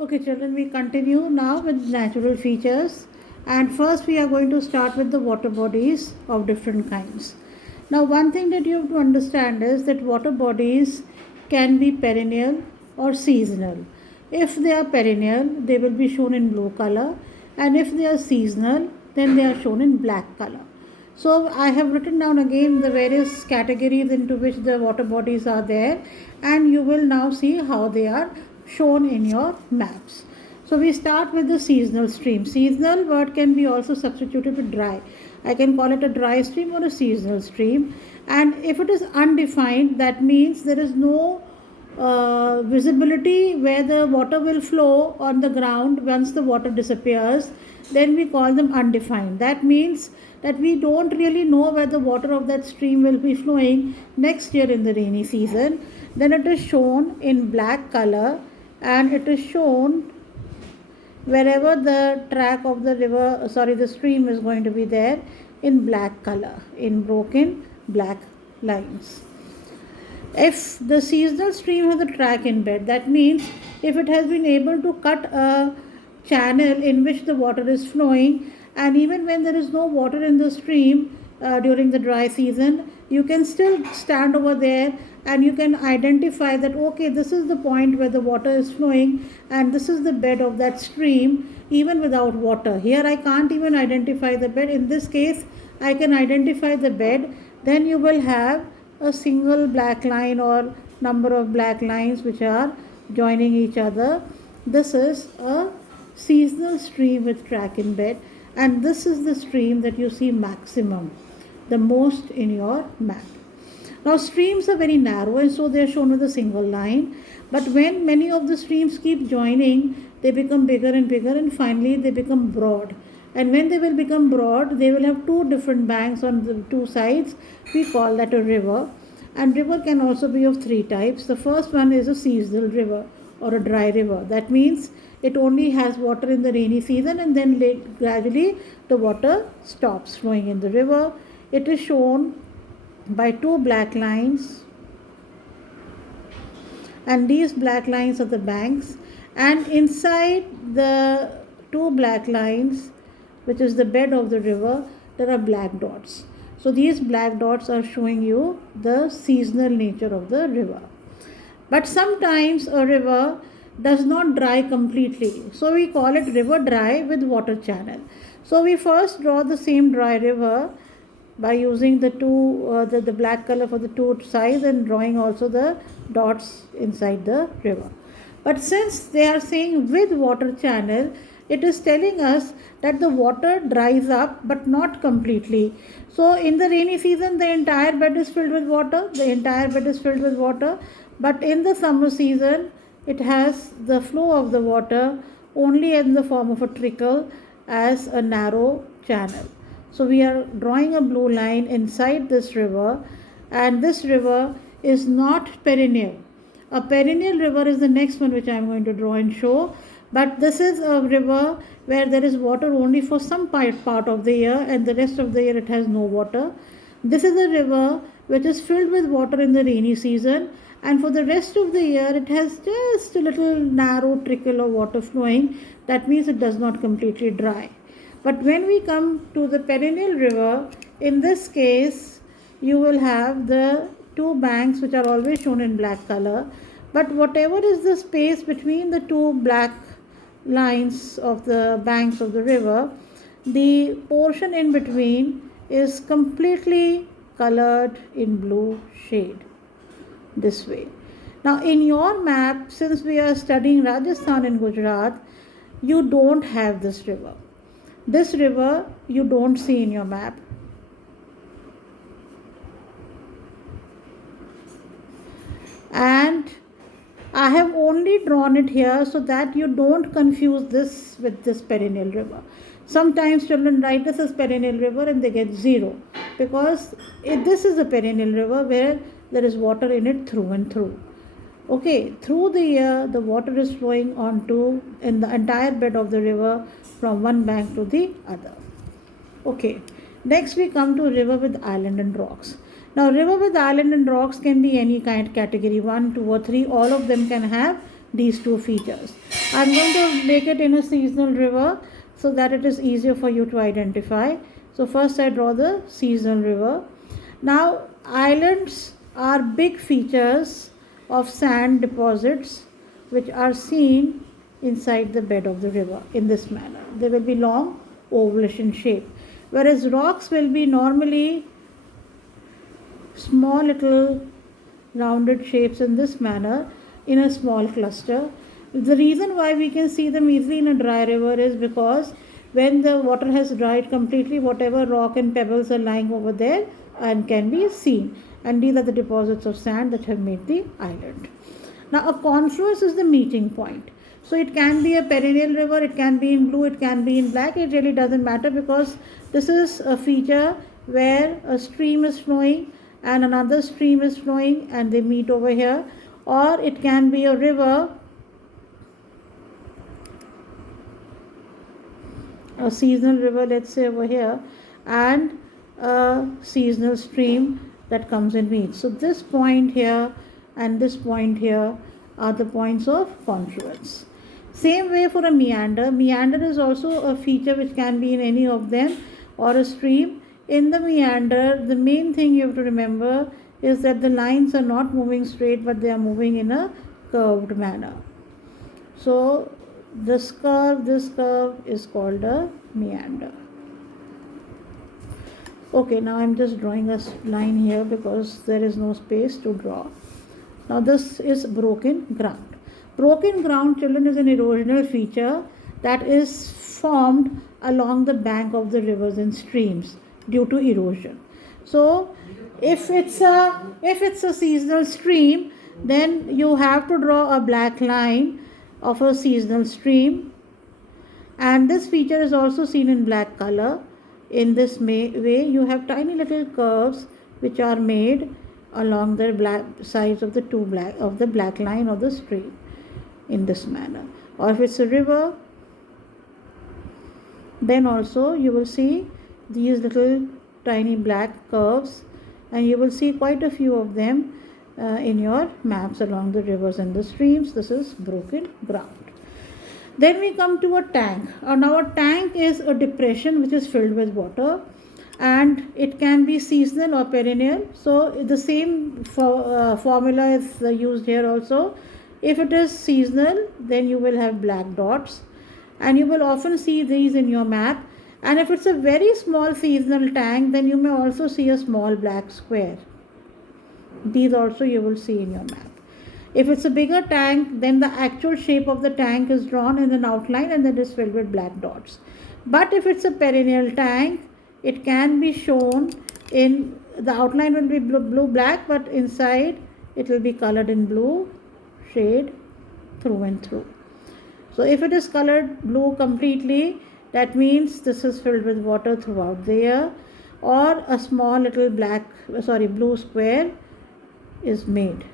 Okay, children, we continue now with natural features. And first, we are going to start with the water bodies of different kinds. Now, one thing that you have to understand is that water bodies can be perennial or seasonal. If they are perennial, they will be shown in blue color, and if they are seasonal, then they are shown in black color. So I have written down again the various categories into which the water bodies are there, and you will now see how they are shown in your maps. So we start with the seasonal stream. Seasonal word can be also substituted with dry. I can call it a dry stream or a seasonal stream. And if it is undefined, that means there is no visibility where the water will flow on the ground once the water disappears, then we call them undefined. That means that we don't really know where the water of that stream will be flowing next year in the rainy season. Then it is shown in black color, and it is shown wherever the track of the river, the stream is going to be there in black color, in broken black lines. If the seasonal stream has a track in bed, that means if it has been able to cut a channel in which the water is flowing, and even when there is no water in the stream during the dry season, you can still stand over there and you can identify that, okay, this is the point where the water is flowing and this is the bed of that stream, even without water. Here I can't even identify the bed. In this case, I can identify the bed. Then you will have a single black line or number of black lines which are joining each other. This is a seasonal stream with track in bed, and this is the stream that you see maximum, the most in your map. Now streams are very narrow, and so they are shown with a single line, but when many of the streams keep joining, they become bigger and bigger, and finally they become broad. And when they will become broad, they will have two different banks on the two sides. We call that a river. And river can also be of three types. The first one is a seasonal river or a dry river. That means it only has water in the rainy season, and then gradually the water stops flowing in the river. It is shown by two black lines, and these black lines are the banks, and inside the two black lines, which is the bed of the river, there are black dots. So these black dots are showing you the seasonal nature of the river. But sometimes a river does not dry completely, so we call it river dry with water channel. So we first draw the same dry river by using the black color for the two sides and drawing also the dots inside the river. But since they are saying with water channel, it is telling us that the water dries up but not completely. So in the rainy season, the entire bed is filled with water, but in the summer season, it has the flow of the water only in the form of a trickle as a narrow channel. So we are drawing a blue line inside this river, and this river is not perennial. A perennial river is the next one which I am going to draw and show. But this is a river where there is water only for some part of the year, and the rest of the year it has no water. This is a river which is filled with water in the rainy season, and for the rest of the year it has just a little narrow trickle of water flowing. That means it does not completely dry. But when we come to the perennial river, in this case you will have the two banks which are always shown in black color, but whatever is the space between the two black lines of the banks of the river, the portion in between is completely colored in blue shade, this way. Now in your map, since we are studying Rajasthan and Gujarat, you don't have this river. This river you don't see in your map. And I have only drawn it here so that you don't confuse this with this perennial river. Sometimes children write this as perennial river and they get 0, because this is a perennial river where there is water in it through and through. Okay, through the year the water is flowing in the entire bed of the river from one bank to the other. Okay, next we come to river with island and rocks. Now river with island and rocks can be any kind, category 1, 2 or 3. All of them can have these two features. I'm going to make it in a seasonal river so that it is easier for you to identify. So first I draw the seasonal river. Now islands are big features of sand deposits which are seen inside the bed of the river in this manner. They will be long, ovalish in shape, whereas rocks will be normally small little rounded shapes in this manner in a small cluster. The reason why we can see them easily in a dry river is because when the water has dried completely, whatever rock and pebbles are lying over there and can be seen, and these are the deposits of sand that have made the island. Now a confluence is the meeting point. So it can be a perennial river, it can be in blue, it can be in black, it really doesn't matter, because this is a feature where a stream is flowing and another stream is flowing and they meet over here. Or it can be a river, a seasonal river, let's say over here, and a seasonal stream that comes and meets. So this point here and this point here are the points of confluence. Same way for a meander. Meander is also a feature which can be in any of them, or a stream. In the meander, the main thing you have to remember is that the lines are not moving straight, but they are moving in a curved manner. So this curve is called a meander. Okay, now I'm just drawing a line here because there is no space to draw. Now this is broken ground. Broken ground, children, is an erosional feature that is formed along the bank of the rivers and streams due to erosion. So if it's a seasonal stream, then you have to draw a black line of a seasonal stream, and this feature is also seen in black color. In this way, you have tiny little curves which are made along the black sides of the black line of the stream in this manner. Or if it's a river, then also you will see these little tiny black curves, and you will see quite a few of them in your maps along the rivers and the streams. This is broken ground. Then we come to a tank. Now a tank is a depression which is filled with water, and it can be seasonal or perennial. So the same formula is used here also. If it is seasonal, then you will have black dots, and you will often see these in your map. And if it's a very small seasonal tank, then you may also see a small black square. These also you will see in your map. If it's a bigger tank, then the actual shape of the tank is drawn in an outline and then it is filled with black dots. But if it's a perennial tank, it can be shown in the outline will be blue black, but inside it will be colored in blue shade through and through. So if it is colored blue completely, that means this is filled with water throughout the year, or a small little blue square is made.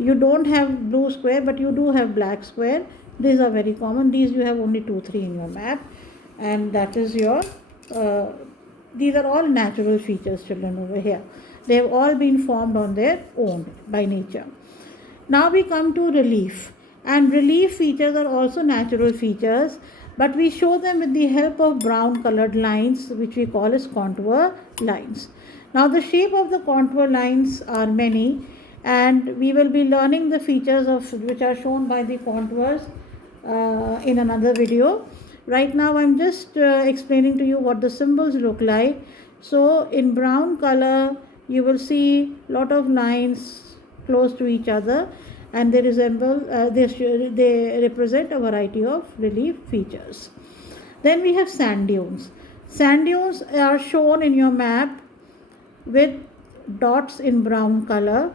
You don't have blue square, but you do have black square. These are very common. These you have only 2-3 in your map, and that is your these are all natural features, children, over here. They have all been formed on their own by nature. Now we come to relief, and relief features are also natural features, but we show them with the help of brown colored lines, which we call as contour lines. Now the shape of the contour lines are many, and we will be learning the features of which are shown by the contours in another video. Right now I'm just explaining to you what the symbols look like. So in brown color you will see lot of lines close to each other, and they represent a variety of relief features. Then we have sand dunes. Sand dunes are shown in your map with dots in brown color,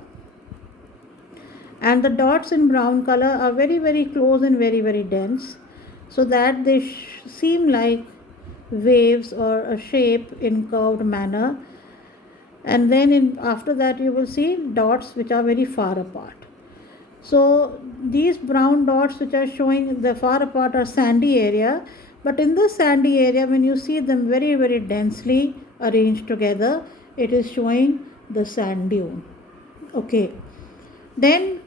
and the dots in brown color are very, very close and very, very dense, so that they seem like waves or a shape in curved manner. And then after that you will see dots which are very far apart. So these brown dots which are showing the far apart are sandy area, but in this sandy area, when you see them very, very densely arranged together, it is showing the sand dune. Okay. Then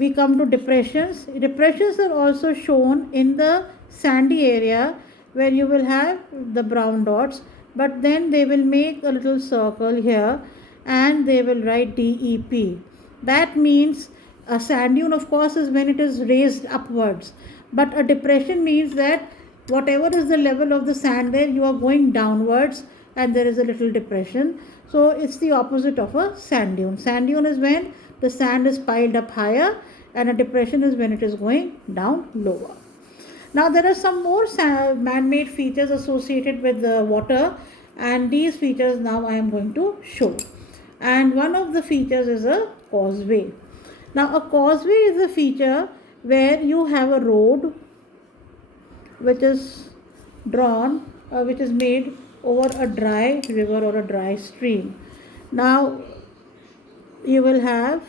we come to depressions. Depressions are also shown in the sandy area where you will have the brown dots, but then they will make a little circle here and they will write DEP. That means a sand dune, of course, is when it is raised upwards, but a depression means that whatever is the level of the sand there, you are going downwards and there is a little depression. So it's the opposite of a sand dune. Sand dune is when the sand is piled up higher, and a depression is when it is going down lower. Now there are some more man-made features associated with the water, and these features now I am going to show. And one of the features is a causeway. Now a causeway is a feature where you have a road which is drawn, which is made over a dry river or a dry stream. Now you will have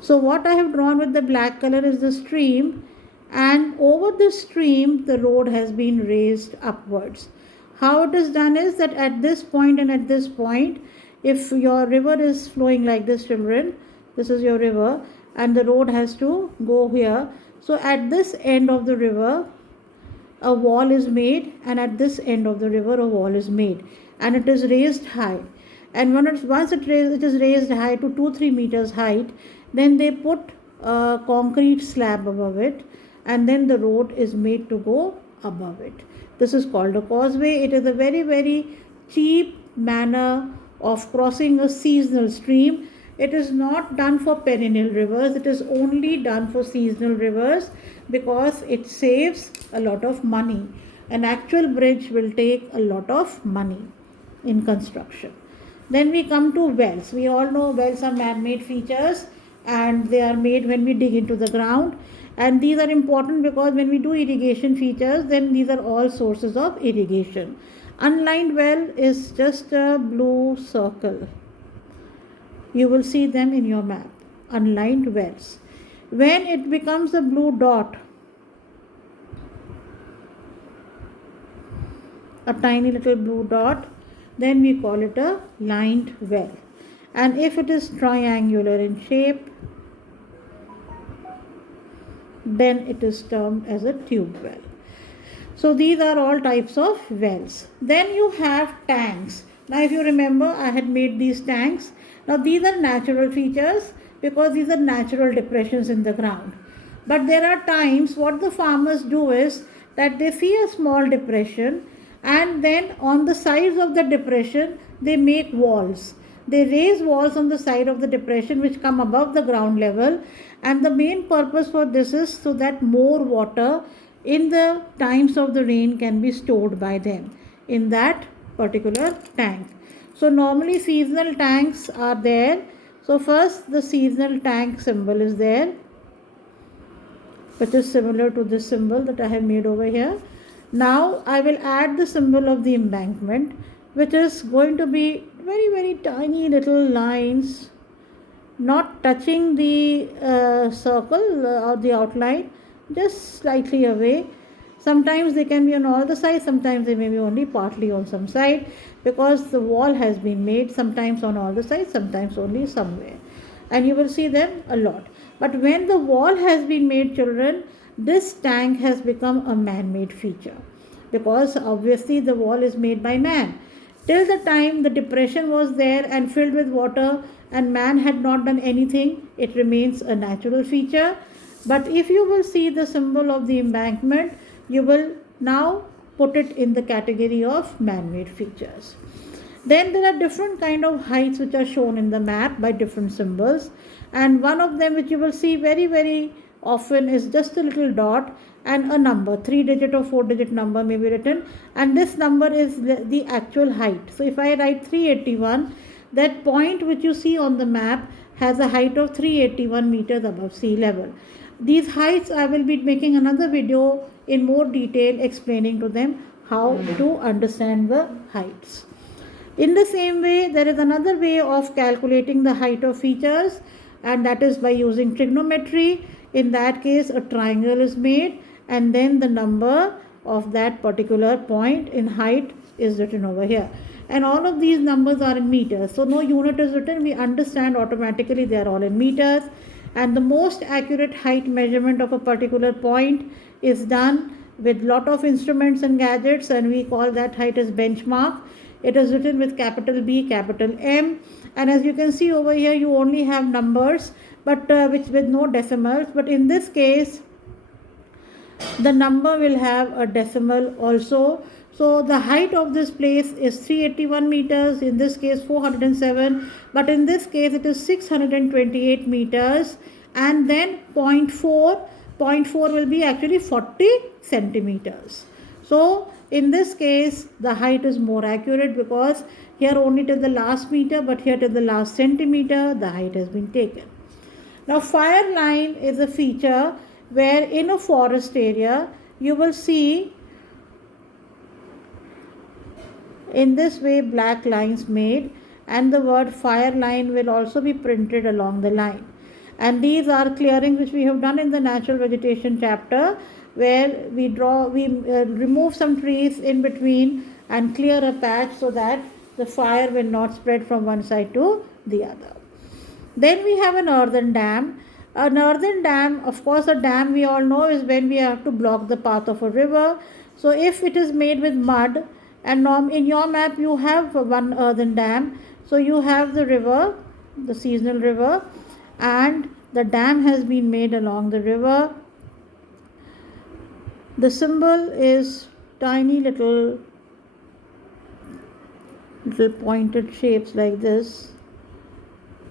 so what I have drawn with the black color is the stream, and over the stream the road has been raised upwards. How it is done is that at this point and at this point, if your river is flowing like this, children, this is your river and the road has to go here. So at this end of the river a wall is made, and at this end of the river a wall is made, and it is raised high. And once it is raised high to 2-3 meters height, then they put a concrete slab above it, and then the road is made to go above it. This is called a causeway. It is a very, very cheap manner of crossing a seasonal stream. It is not done for perennial rivers. It is only done for seasonal rivers because it saves a lot of money. An actual bridge will take a lot of money in construction. Then we come to wells. We all know wells are man-made features, and they are made when we dig into the ground. And these are important because when we do irrigation features, then these are all sources of irrigation. Unlined well is just a blue circle. You will see them in your map, unlined wells. When it becomes a blue dot, a tiny little blue dot, then we call it a lined well. And if it is triangular in shape, then it is termed as a tube well. So these are all types of wells. Then you have tanks. Now if you remember, I had made these tanks. Now these are natural features because these are natural depressions in the ground. But there are times what the farmers do is that they see a small depression, and then on the sides of the depression they make walls. They raise walls on the side of the depression which come above the ground level, and the main purpose for this is so that more water in the times of the rain can be stored by them in that particular tank. So normally seasonal tanks are there. So first the seasonal tank symbol is there, which is similar to this symbol that I have made over here. Now I will add the symbol of the embankment, which is going to be very, very tiny little lines, not touching the circle or the outline, just slightly away. Sometimes they can be on all the sides, sometimes they may be only partly on some side, because the wall has been made sometimes on all the sides, sometimes only somewhere. And you will see them a lot. But when the wall has been made, children, this tank has become a man-made feature, because obviously the wall is made by man. Till the time the depression was there and filled with water and man had not done anything, it remains a natural feature. But if you will see the symbol of the embankment, you will now put it in the category of man-made features. Then there are different kind of heights which are shown in the map by different symbols, and one of them which you will see very, very often is just a little dot and a number, 3-digit or 4-digit number may be written, and this number is the actual height. So if I write 381, that point which you see on the map has a height of 381 meters above sea level. These heights I will be making another video in more detail explaining to them how to understand the heights. In the same way, there is another way of calculating the height of features, and that is by using trigonometry. In that case, a triangle is made, and then the number of that particular point in height is written over here. and all of these numbers are in meters. So no unit is written, we understand automatically they are all in meters. And the most accurate height measurement of a particular point is done with lot of instruments and gadgets, and we call that height as benchmark. It is written with capital B, capital M, and as you can see over here, you only have numbers, but which with no decimals. But in this case, the number will have a decimal also. So the height of this place is 381 meters, in this case 407, but in this case it is 628 meters, and then 0.4 will be actually 40 centimeters. So in this case the height is more accurate, because here only till the last meter, but here till the last centimeter the height has been taken. Now fire line is a feature where in a forest area you will see in this way black lines made, and the word fire line will also be printed along the line. And these are clearings which we have done in the natural vegetation chapter, where we remove some trees in between and clear a patch so that the fire will not spread from one side to the other. Then we have an earthen dam. An earthen dam, of course, a dam we all know is when we have to block the path of a river. So if it is made with mud, and in your map you have one earthen dam, so you have the river, the seasonal river, and the dam has been made along the river. The symbol is tiny little pointed shapes like this,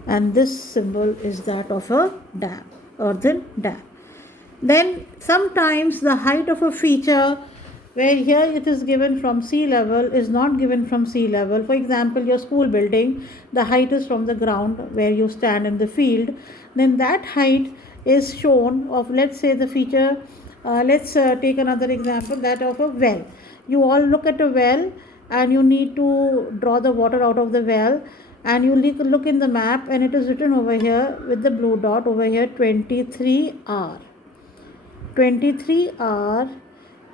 and this symbol is that of a dam, earthen dam. Then sometimes the height of a feature, where here it is given from sea level, is not given from sea level. For example, your school building, the height is from the ground where you stand in the field, then that height is shown of, let's say, the feature, let's take another example, that of a well. You all look at a well and you need to draw the water out of the well, and you look in the map and it is written over here with the blue dot over here 23R. 23R.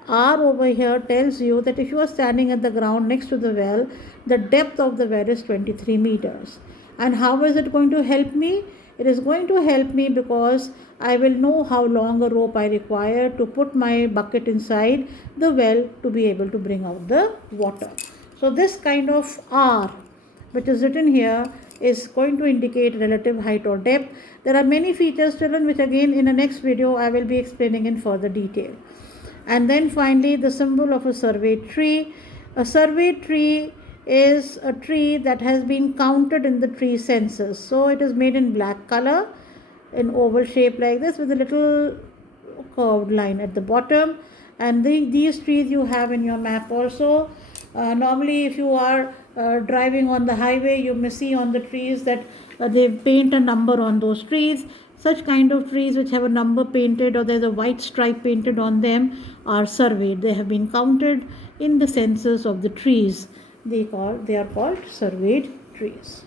R over here tells you that if you are standing at the ground next to the well, the depth of the well is 23 meters. And how is it going to help me? It is going to help me because I will know how long a rope I require to put my bucket inside the well to be able to bring out the water. So this kind of R, which is written here, is going to indicate relative height or depth. There are many features, children, which again in the next video I will be explaining in further detail. And then finally, the symbol of a surveyed tree. A surveyed tree is a tree that has been counted in the tree census. So it is made in black color, in oval shape like this, with a little curved line at the bottom. And these trees you have in your map also. Normally, if you are driving on the highway, you may see on the trees that they paint a number on those trees. Such kind of trees which have a number painted or there's a white stripe painted on them are surveyed. They have been counted in the census of the trees. They are called surveyed trees.